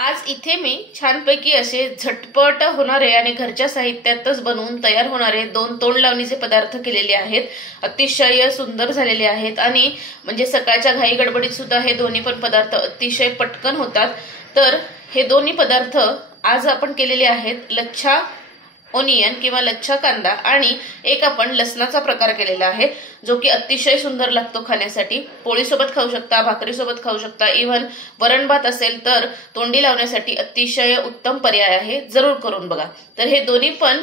आज इथे मी छानपैकी असे झटपट होणारे आणि घरच्या साहित्यातच बनवून तयार होणारे 2 तोंड लावणीचे पदार्थ केलेले आहेत। अतिशय सुंदर झालेले आहेत आणि म्हणजे सकाळच्या घाई गडबडीत सुद्धा हे दोन्ही पण पदार्थ अतिशय पटकन होतात। तर हे दोन्ही पदार्थ आज आपण केलेले आहेत लच्छा ओनियन किंवा लच्छा कांदा आणि एक आपण लसणाचा प्रकार केलेला आहे जो की अतिशय सुंदर लागतो खाण्यासाठी। पोळी सोबत खाऊ शकता, भाकरी सोबत खाऊ शकता, इव्हन वरण भात असेल तर तोंडी लावण्यासाठी अतिशय उत्तम पर्याय आहे। जरूर करून बघा। तर हे दोन्ही पण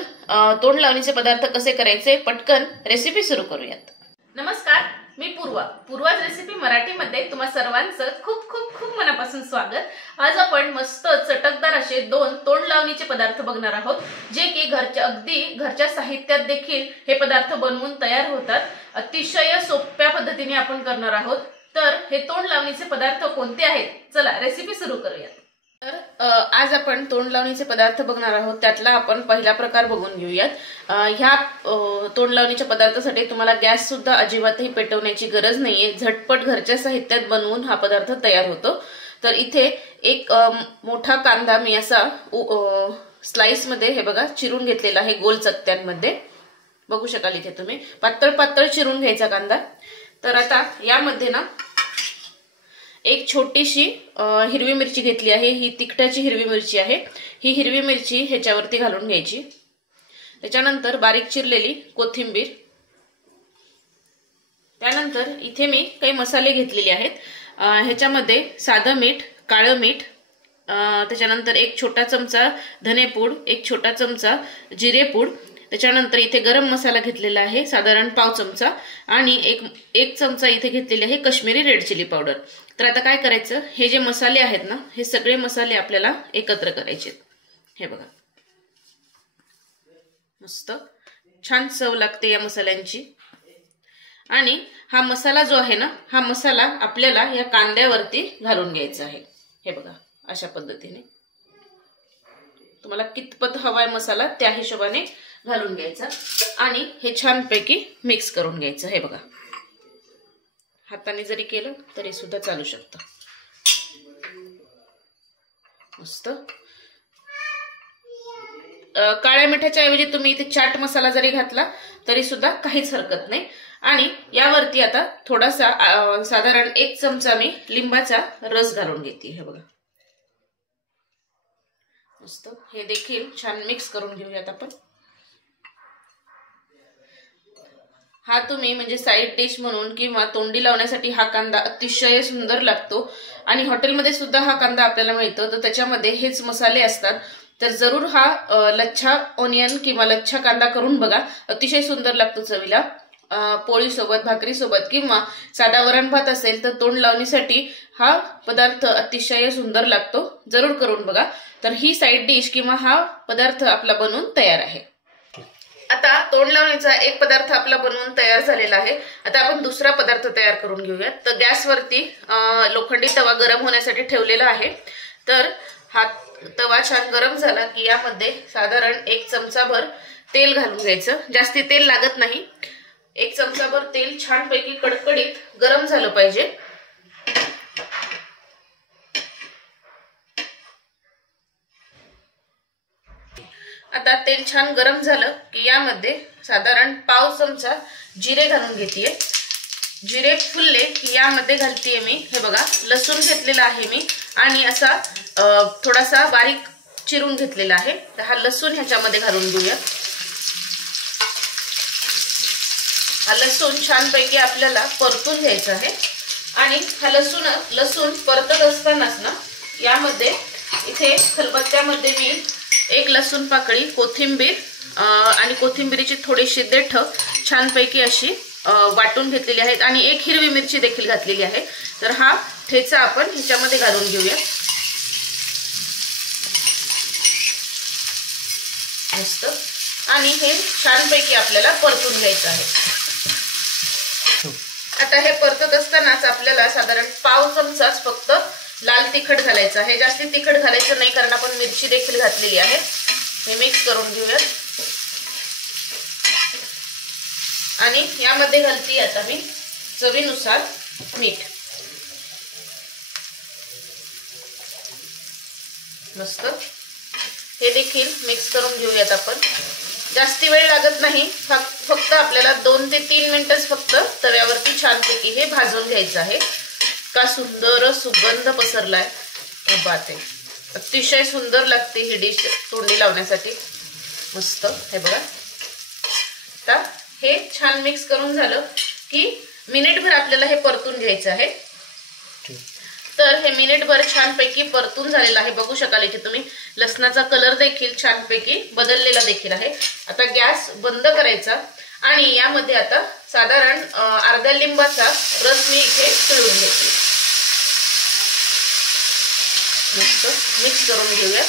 तोंड लावणीचे पदार्थ कसे करायचे पटकन रेसिपी सुरू करूयात। नमस्कार, मी पूर्वाज रेसिपी मराठीमध्ये तुम्हा सर्वांचं खूप खूप खूप मनापासून स्वागत। आज आपण मस्त चटकदार असे 2 तोंड लावणीचे पदार्थ बघणार आहोत जे की अगदी घरच्या साहित्यात देखील हे पदार्थ बनवून तयार होतात। अतिशय सोप्या पद्धतीने आपण करणार आहोत। तर हे तोंड लावणीचे पदार्थ कोणते आहेत चला रेसिपी सुरू करूयात। तर आज आपण तोंड लावणीचे पदार्थ बघणार आहोत। त्यातला आपण पहिला प्रकार बघून घेऊयात। ह्या तोंड लावणीच्या पदार्थासाठी तुम्हाला गॅस सुद्धा अजिबातही पेटवण्याची गरज नाहीये। झटपट घरच्या साहित्यात बनवून हा पदार्थ तयार होतो। तर इथे एक मोठा कांदा मी असा स्लाइस मध्ये हे बघा चिरून घेतलेला आहे। गोल चकत्यांमध्ये बघू शकाल इथे तुम्ही पातळ पातळ चिरून घ्यायचा कांदा। तर आता यामध्ये ना एक छोटीशी हिरवी मिरची घेतली आहे। ही तिखटाची हिरवी मिरची आहे। ही हिरवी मिरची ह्याच्यावरती घालून घ्यायची। त्याच्यानंतर बारीक चिरलेली कोथिंबीर। त्यानंतर इथे मी काही मसाले घेतलेले आहेत। ह्याच्यामध्ये साधं मीठ, काळं मीठ, त्याच्यानंतर एक छोटा चमचा धनेपूड, एक छोटा चमचा जिरेपूड, त्याच्यानंतर इथे गरम मसाला घेतलेला आहे साधारण पाव चमचा आणि एक चमचा इथे घेतलेले आहे काश्मीरी रेड चिली पावडर। तर आता काय करायचं, हे जे मसाले आहेत ना हे सगळे मसाले आपल्याला एकत्र करायचे। हे बघा मस्त छान चव लागते या मसाल्यांची। आणि हा मसाला जो आहे ना हा मसाला आपल्याला या कांद्यावरती घालून घ्यायचा आहे। हे बघा अशा पद्धतीने तुम्हाला कितपत हवाय मसाला त्या हिशोबाने घालून घ्यायचा आणि हे छानपैकी मिक्स करून घ्यायचं। हे बघा हाताने जरी केलं तरी सुद्धा चालू शकतं। मस्त काळ्या मिठाच्या ऐवजी तुम्ही इथे चाट मसाला जरी घातला तरी सुद्धा काहीच हरकत नाही। आणि यावरती आता थोडासा साधारण 1 चमचा मी लिंबाचा रस घालून घेते। हे बघा मस्त हे देखील छान मिक्स करून घेऊयात आपण। हा तुम्ही म्हणजे साइड डिश म्हणून किंवा तोंडी लावण्यासाठी हा कांदा अतिशय सुंदर लागतो आणि हॉटेलमध्ये सुद्धा हा कांदा आपल्याला मिळतो। तर त्याच्यामध्ये हेच मसाले असतात। तर जरूर हा लच्छा ओनियन किंवा लच्छा कांदा करून बघा, अतिशय सुंदर लागतो चवीला। पोळी सोबत, भाकरी सोबत किंवा साधा वरण भात असेल तर तोंड लावणीसाठी हा पदार्थ अतिशय सुंदर लागतो। जरूर करून बघा। तर ही साइड डिश किंवा हा पदार्थ आपला बनवून तयार आहे। आता तोंड लावणीचा एक पदार्थ आपला बनवून तयार झालेला आहे। आता आपण दुसरा पदार्थ तयार करून घेऊयात। तर गॅसवरती लोखंडी तवा गरम होण्यासाठी ठेवलेला आहे। तर हा तवा छान गरम झाला की यामध्ये साधारण 1 चमचाभर तेल घालून घ्यायचं। जास्ती तेल लागत नाही। 1 चमचाभर तेल छानपैकी कडकडीत गरम झालं पाहिजे। आता तेल छान गरम झालं की यामध्ये साधारण पाव चमचा जिरे घालून घेतेय। जिरे फुलले की यामध्ये घालतेय मी हे बघा लसूण घेतलेला आहे मी आणि असा थोडासा बारीक चिरून घेतलेला आहे। तर हा लसूण ह्याच्यामध्ये घालून घेऊया। हा लसूण छानपैकी आपल्याला परतून घ्यायचा आहे आणि हा लसूण परतत असतानाच ना यामध्ये इथे खलबत्त्यामध्ये मी 1 लसूण पाकळी, कोथिंबीर आणि कोथिंबीरीची थोडीशी देठ छानपैकी अशी वाटून घेतलेली आहेत आणि 1 हिरवी मिरची देखील घातलेली आहे। तर हा ठेचा आपण ह्याच्यामध्ये घालून घेऊया। मस्त आणि हे छानपैकी आपल्याला परतून घ्यायचं आहे। आता हे परतत असतानाच आपल्याला साधारण पाव चमचाच फक्त लाल तिखट घालायचं आहे। जास्ती तिखट घालायचं नाही कारण आपण मिरची देखील घातलेली आहे। हे मिक्स करून घेऊयात आणि यामध्ये घालते आता मी चवीनुसार मीठ। मस्त हे देखील मिक्स करून घेऊयात आपण. जास्ती वेळ लागत नाही, फक्त आपल्याला 2 ते 3 मिनिटच फक्त तव्यावरती छानपैकी हे भाजून घ्यायचं आहे. का सुंदर सुगंध पसरलाय, बात आहे. अतिशय सुंदर लागते ही डिश तोंडी लावण्यासाठी. मस्त हे बघा. आता हे छान मिक्स करून झालं की मिनिटभर आपल्याला हे परतून घ्यायचं आहे. तर हे मिनिटभर छानपैकी परतून झालेलं आहे. बघू शकाल इथे तुम्ही लसणाचा कलर देखील छानपैकी बदललेला देखील आहे. आता गॅस बंद करायचा आणि यामध्ये आता साधारण अर्ध्या लिंबाचा रस मी इथे पिळून घेते. मस्त मिक्स करून घेऊया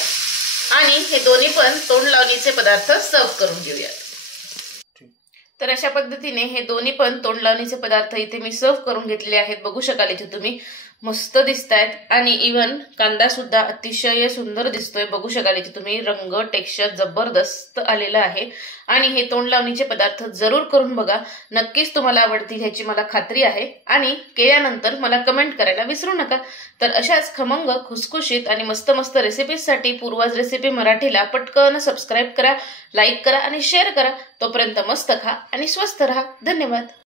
आणि हे दोन्ही पण तोंड लावणीचे पदार्थ सर्व करून घेऊयात. तर अशा पद्धतीने हे दोन्ही पण तोंड लावणीचे पदार्थ इथे मी सर्व करून घेतलेले आहेत. बघू शकाल इथे तुम्ही मस्त दिसतायत आणि इव्हन कांदा सुद्धा अतिशय सुंदर दिसतोय. बघू शकाल इथे तुम्ही रंग टेक्स्चर जबरदस्त आलेला आहे. आणि हे तोंड लावणीचे पदार्थ जरूर करून बघा, नक्कीच तुम्हाला आवडतील ह्याची मला खात्री आहे. आणि केल्यानंतर मला कमेंट करायला विसरू नका. तर अशाच खमंग खुसखुशीत आणि मस्त मस्त रेसिपीजसाठी पूर्वाज रेसिपी मराठीला पटकन सबस्क्राईब करा, लाईक करा आणि शेअर करा. तोपर्यंत मस्त खा आणि स्वस्त रहा. धन्यवाद.